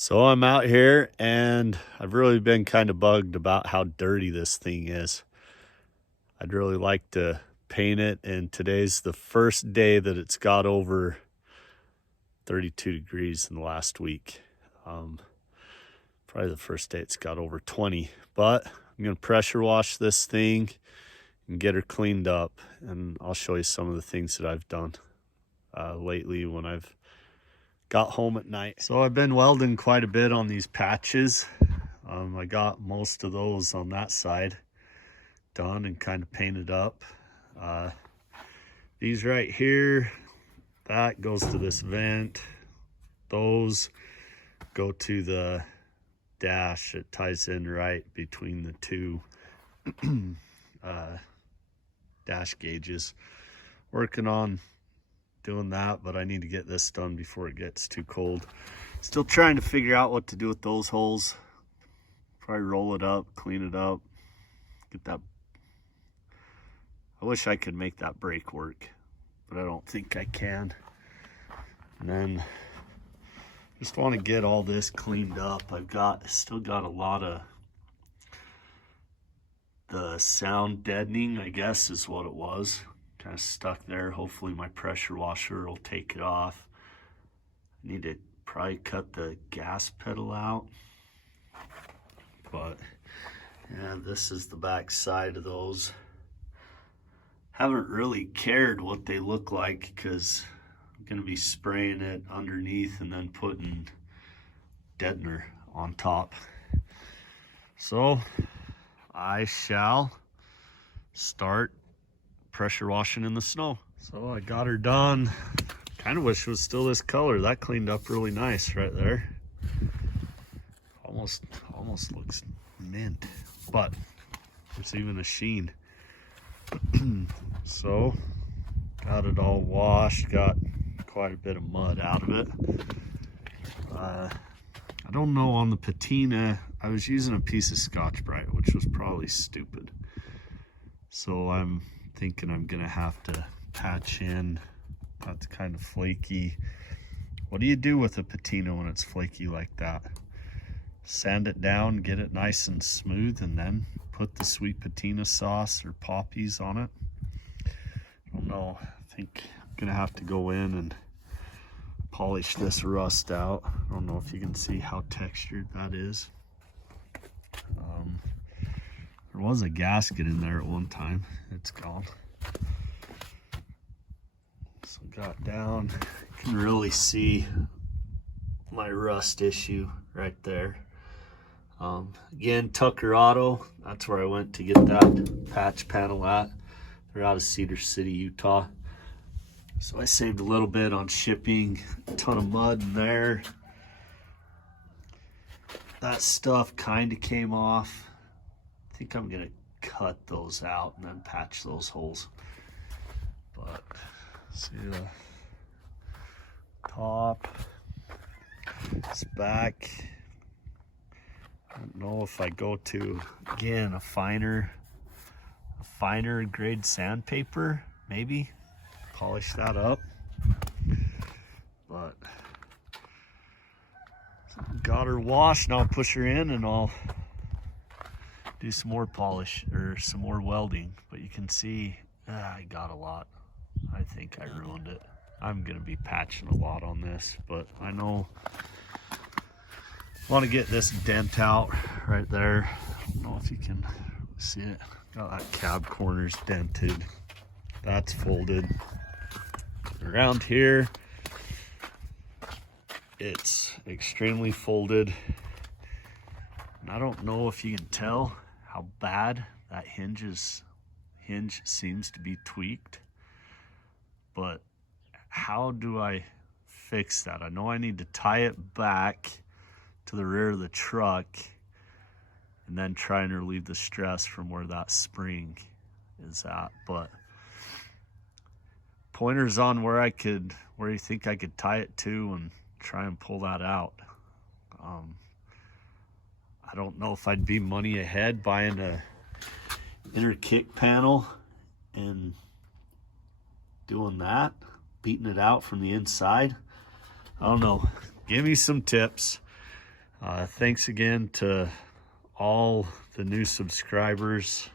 So I'm out here and I've really been kind of bugged about how dirty this thing is. I'd really like to paint it, and today's the first day that it's got over 32 degrees in the last week. Probably the first day it's got over 20, but I'm going to pressure wash this thing and get her cleaned up, and I'll show you some of the things that I've done lately when I've got home at night. So I've been welding quite a bit on these patches. I got most of those on that side done and kind of painted up. These right here, that goes to this vent. Those go to the dash. It ties in right between the two dash gauges. Working on doing that, but I need to get this done before it gets too cold. Still trying to figure out what to do with those holes. Probably roll it up, clean it up, get that. I wish I could make that brake work, but I don't think I can. And then just want to get all this cleaned up. Still got a lot of the sound deadening, I guess is what it was. Kind of stuck there. Hopefully my pressure washer will take it off. I need to probably cut the gas pedal out. But yeah, this is the back side of those. Haven't really cared what they look like because I'm going to be spraying it underneath and then putting deadener on top. So I shall start pressure washing in the snow. So I got her done. Kind of wish it was still this color. That cleaned up really nice right there. Almost looks mint, but there's even a sheen. So got it all washed, got quite a bit of mud out of it. I don't know, on the patina I was using a piece of Scotch-Brite, which was probably stupid. So I'm thinking I'm gonna have to patch in. That's kind of flaky. What do you do with a patina when it's flaky like that? Sand it down, get it nice and smooth, and then put the sweet patina sauce or poppies on it. I don't know. I think I'm gonna have to go in and polish this rust out. I don't know if you can see how textured that is. There was a gasket in there at one time. It's gone. So got down, you can really see my rust issue right there. Again, Tucker Auto, that's where I went to get that patch panel at. They're out of Cedar City, Utah. So I saved a little bit on shipping. A ton of mud in there. That stuff kind of came off. I think I'm gonna cut those out and then patch those holes. But see the top, it's back. I don't know if I go to, again, a finer grade sandpaper, maybe polish that up. But got her washed. Now I'll push her in and I'll do some more polish or some more welding. But you can see I got a lot. I think I ruined it. I'm gonna be patching a lot on this, but I know I want to get this dent out right there. I don't know if you can see it. Got that cab corners dented. That's folded. Around here, it's extremely folded. And I don't know if you can tell how bad that hinge seems to be tweaked. But how do I fix that? I know I need to tie it back to the rear of the truck and then try and relieve the stress from where that spring is at. But pointers on where you think I could tie it to and try and pull that out. I don't know if I'd be money ahead buying a inner kick panel and doing that, beating it out from the inside. I don't know. Give me some tips. Thanks again to all the new subscribers.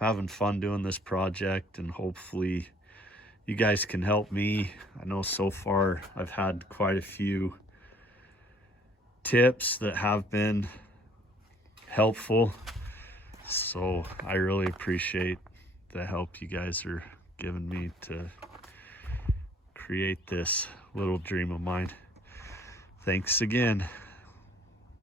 Having fun doing this project, and hopefully you guys can help me. I know so far I've had quite a few tips that have been helpful, so I really appreciate the help you guys are giving me to create this little dream of mine. Thanks again.